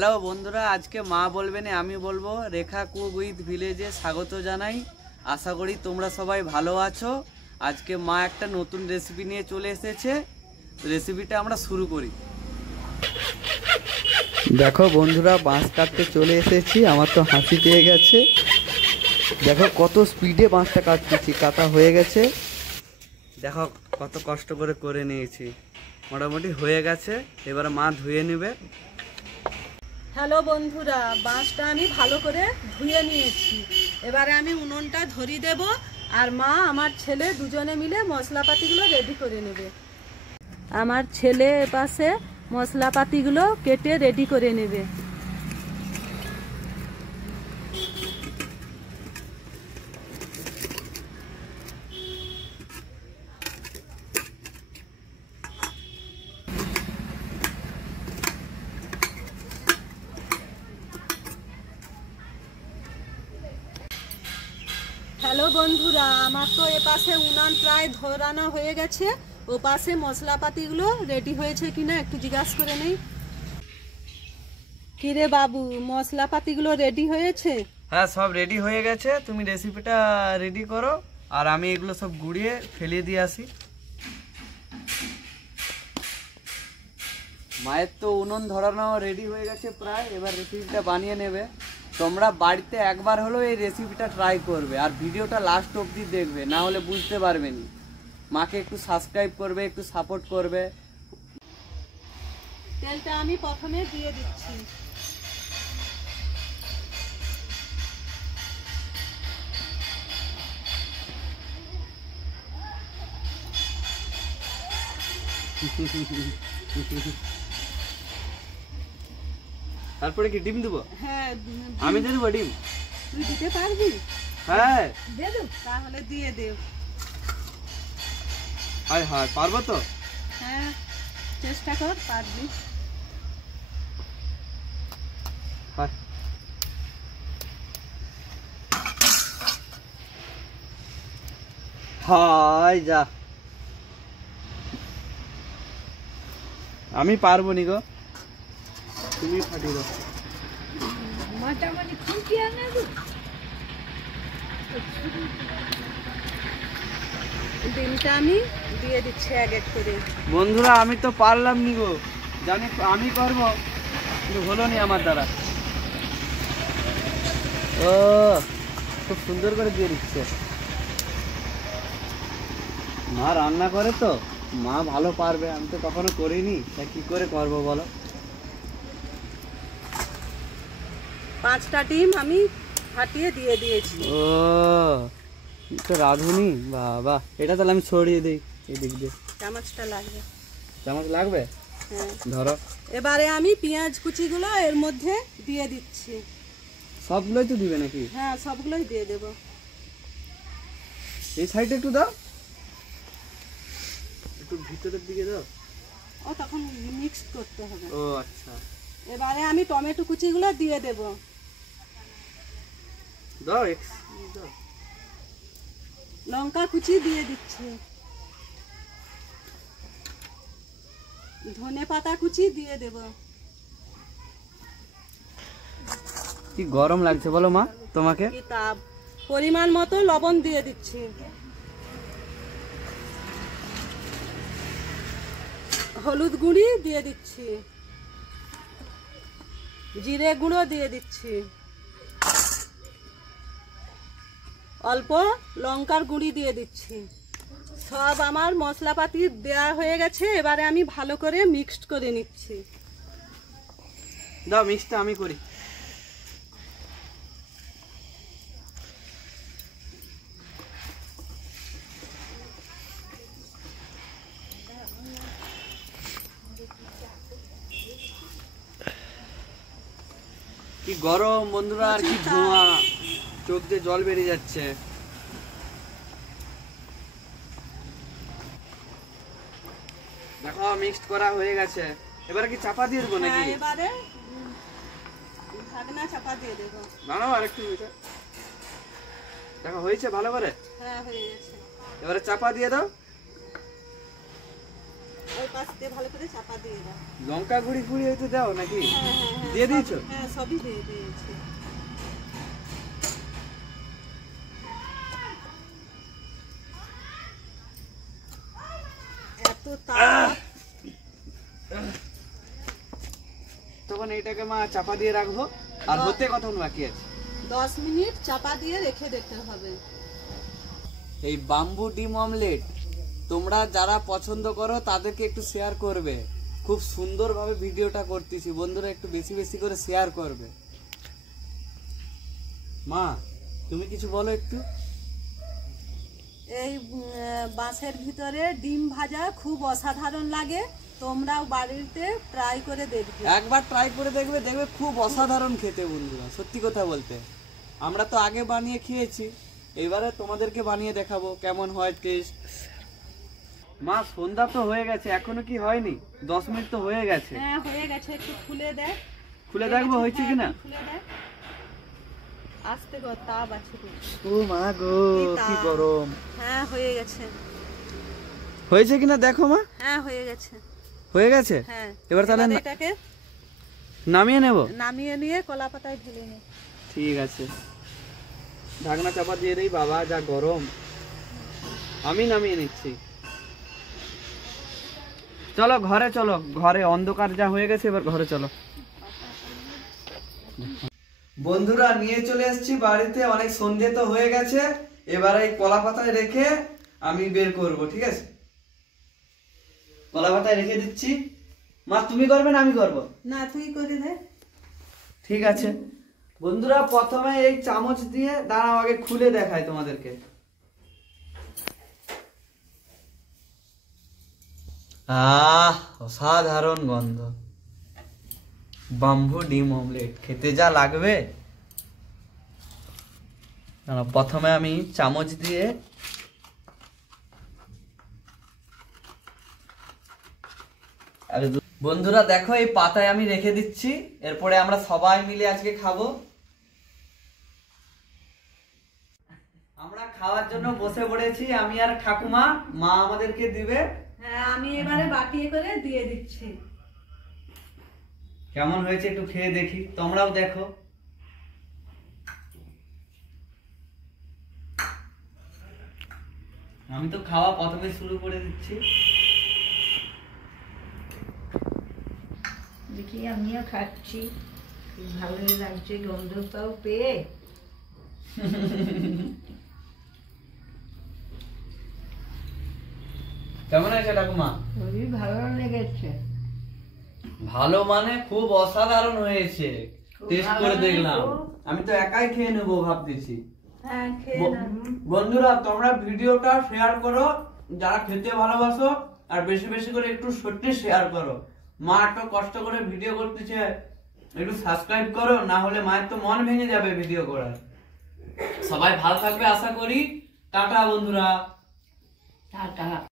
Hello বন্ধুরা, আজকে মা বলবেন আমি বলবো রেখা কুক উইথ ভিলেজে স্বাগত জানাই। আশা করি তোমরা সবাই ভালো আছো। আজকে মা একটা নতুন রেসিপি নিয়ে চলে এসেছে। রেসিপিটা আমরা শুরু করি। দেখো বন্ধুরা, বাঁশ কাটতে চলে এসেছি। আমার তো হাসি পেয়ে গেছে। দেখো কত স্পিডে বাঁশটা কাটতেছি, কাটা হয়ে গেছে। দেখো কত কষ্ট করে নিয়েছি, মোটামুটি হয়ে গেছে। এবার মা ধুয়ে নেবে। হ্যালো বন্ধুরা, বাঁশটা আমি ভালো করে ধুয়ে নিয়েছি। এবারে আমি উনুনটা ধরিয়ে দেব, আর মা আমার ছেলে দুজনে মিলে মশলাপাতিগুলো রেডি করে নেবে। আমার ছেলে এপাশে মশলাপাতিগুলো কেটে রেডি করে নেবে। হ্যালো বন্ধুরা, আমার তো এপাশে উনান প্রায় ধরানো হয়ে গেছে। ও পাশে মশলাপাতিগুলো রেডি হয়েছে কিনা একটু জিজ্ঞাসা করে নেই। কিরে বাবু, মশলাপাতিগুলো রেডি হয়েছে? হ্যাঁ, সব রেডি হয়ে গেছে। তুমি রেসিপিটা রেডি করো, আর আমি এগুলো সব গুঁড়িয়ে ফেলিয়ে দিয়ে আসি। মায়ের তো উনুন ধরানো রেডি হয়ে গেছে প্রায়। এবার রেসিপিটা বানিয়ে নেবে। তোমরা বাড়িতে একবার হলেও এই রেসিপিটা ট্রাই করবে, আর ভিডিওটা লাস্ট অবধি দেখবে, না হলে বুঝতে পারবে না। মাকে একটু সাবস্ক্রাইব করবে, একটু সাপোর্ট করবে। তেলটা আমি প্রথমে দিয়ে দিচ্ছি। তারপরে কি ডিম দেবো? হ্যাঁ, আমি দিয়ে দেবো ডিম? তুই দিতে পারবি? হ্যাঁ, দিয়ে দেব, তাহলে দিয়ে দেব। হায় হায়, পারবো তো? হ্যাঁ, চেষ্টা কর, পারবি। হায়, হায় যা, আমি পারবো নি গো, তুমি ফাটিয়ে দাও। ডিমটা আমি দিয়ে দিচ্ছি এক এক করে। বন্ধুরা, আমি তো পারলাম নি গো, জানি আমি পারবো, কিন্তু হলো নি আমার দ্বারা। ও, খুব সুন্দর করে দিয়ে দিচ্ছে। মা রান্না করে তো, মা ভালো পারবে। আমি তো কখনো করিনি, তা কি করে করবো বলো? 5টা ডিম আমি ফাটিয়ে দিয়ে দিয়েছি। ও, তো রাঁধুনি, বাবা। এটা তাহলে আমি ছড়িয়ে দিই এই দিক দিয়ে। চামচটা লাগবে। চামচ লাগবে? হ্যাঁ, ধরো। এবারে আমি পেঁয়াজ কুচিগুলো এর মধ্যে দিয়ে দিচ্ছি। সবগুলোই তো দিবে নাকি? হ্যাঁ, সবগুলোই দিয়ে দেব। এই সাইডে একটু দাও, একটু ভিতরের দিকে দাও। ও, তখন মিক্স করতে হবে। ও আচ্ছা, এবারে আমি টমেটো কুচিগুলো দিয়ে দেব। দাও দাও। লঙ্কা কুচি দিয়ে দিচ্ছি। ধনে পাতা কুচি দিয়ে দেব। কি গরম লাগছে বলো মা তোমাকে? কি তাপ! পরিমাণ মতো লবণ দিয়ে দিচ্ছি। হলুদ গুঁড়ি দিয়ে দিচ্ছি। জিরে গুঁড়ো দিয়ে দিচ্ছি। অল্প লঙ্কার গুঁড়ি দিয়ে দিচ্ছি। সব আমার মশলাপাতি দেওয়া হয়ে গেছে। এবারে আমি ভালো করে মিক্সড করে নিচ্ছি। দাও, মিক্সটা আমি করি। কি গরম বন্ধুরা, আর কি ধোঁয়া, চোখ দিয়ে জল বেরিয়ে যাচ্ছে। দেখো মিক্সড করা হয়ে গেছে। এবারে কি চাপা দিয়ে দেবো নাকি? এবারে ঢাকনা চাপা দিয়ে দেবো। না না, আরেকটু দেখো হয়েছে ভালো করে। হ্যাঁ, হয়ে গেছে। এবারে চাপা দিয়ে দাও। ওই পাশ দিয়ে ভালো করে চাপা দিয়ে দাও। লঙ্কা গুঁড়ি গুঁড়ি হয়তো দাও নাকি? হ্যাঁ হ্যাঁ হ্যাঁ, দিয়ে দিয়েছো? হ্যাঁ সবই দিয়ে দিয়েছি। এত তাপ, তখন এইটাকে মা চাপা দিয়ে রাখবো। আর হতে কতক্ষণ বাকি আছে? 10 মিনিট চাপা দিয়ে রেখে দিতে হবে। এই বাম্বু ডিম অমলেট তোমরা যারা পছন্দ করো তাদেরকে একটু শেয়ার করবে। খুব সুন্দরভাবে ভিডিওটা করতেছি, বন্ধুরা একটু বেশি বেশি করে শেয়ার করবে। মা তুমি কিছু বলো একটু। এই বাঁশের ভিতরে ডিম ভাজা খুব অসাধারণ লাগে, তোমরাও বাড়িতে ট্রাই করে দেখবে। একবার ট্রাই করে দেখবে, দেখবে খুব অসাধারণ খেতে বন্ধুরা। সত্যি কথা বলতে আমরা তো আগে বানিয়ে খেয়েছি, এবারে তোমাদেরকে বানিয়ে দেখাবো কেমন হয় টেস্ট। মা সন্ধ্যা তো হয়ে গেছে, এখনো কি হয়নি? 10 মিনিট তো হয়ে গেছে। হ্যাঁ হয়ে গেছে, একটু খুলে দে। খুলে দেখবো হয়েছে হ্যাঁ, কিনা। একটু খুলে দে। আস্তে কর, তাপ আছে তো। ও মা গো কি তাপ। গরম। হ্যাঁ হয়ে গেছে। হয়েছে কিনা দেখো মা। হ্যাঁ হয়ে গেছে। হয়ে গেছে। হ্যাঁ এবার তাহলে এটাকে নামিয়ে নেব। নামিয়ে নিয়ে কলা পাতায় ঢেলে নে। ঠিক আছে, ঢাকনা চাপা দিয়ে দেই। বাবা যা গরম, আমি নামিয়ে নিচ্ছি। চলো ঘরে, চলো ঘরে, অন্ধকার যা হয়ে গেছে, এবার ঘরে চলো। বন্ধুরা নিয়ে চলে এসেছি বাড়িতে, অনেক সন্ধে তো হয়ে গেছে। এবার এই কলা পাতায় রেখে আমি বের করব, ঠিক আছে? কলা পাতায় রেখে দিচ্ছি। মা তুমি করবে না আমি করব? না তুই করে দে। ঠিক আছে বন্ধুরা, প্রথমে এই চামচ দিয়ে দাঁড়াও, আগে খুলে দেখাই তোমাদেরকে। অসাধারণ গন্ধ। বাম্বু ডিম অমলেট খেতে যা লাগবে। প্রথমে আমি চামচ দিয়ে বন্ধুরা দেখো এই পাতায় আমি রেখে দিচ্ছি, এরপরে আমরা সবাই মিলে আজকে খাবো। আমরা খাওয়ার জন্য বসে পড়েছি, আমি আর ঠাকুমা। মা আমাদেরকে দিবে। হ্যাঁ আমি এবারে বাটিয়ে করে দিয়ে দিচ্ছি। কেমন হয়েছে একটু খেয়ে দেখি, তোমরাও দেখো। আমি তো খাওয়া প্রথমে শুরু করে দিচ্ছি। দেখি আমিও খাচ্ছি, খুব ভালোই লাগছে গন্ধটাও পেয়ে। কেমন হয়েছে ঠাকুমা? খুবই ভালো লেগেছে। ভালো মানে খুব অসাধারণ হয়েছে। খুব টেস্ট ভালো করে দেখলাম, হয়েছে। আমি তো একাই খেয়ে নেবো ভাবতেছি। হ্যাঁ খেয়ে ব- নাও। বন্ধুরা তোমরা ভিডিওটা শেয়ার করো, যারা খেতে ভালোবাসো, আর বেশি বেশি করে একটু সত্যি শেয়ার করো। মা এত কষ্ট করে ভিডিও করতেছে, একটু সাবস্ক্রাইব করো, না হলে মায়ের তো মন ভেঙে যাবে ভিডিও করার। সবাই ভালো থাকবে আশা করি। টাটা বন্ধুরা। টাটা।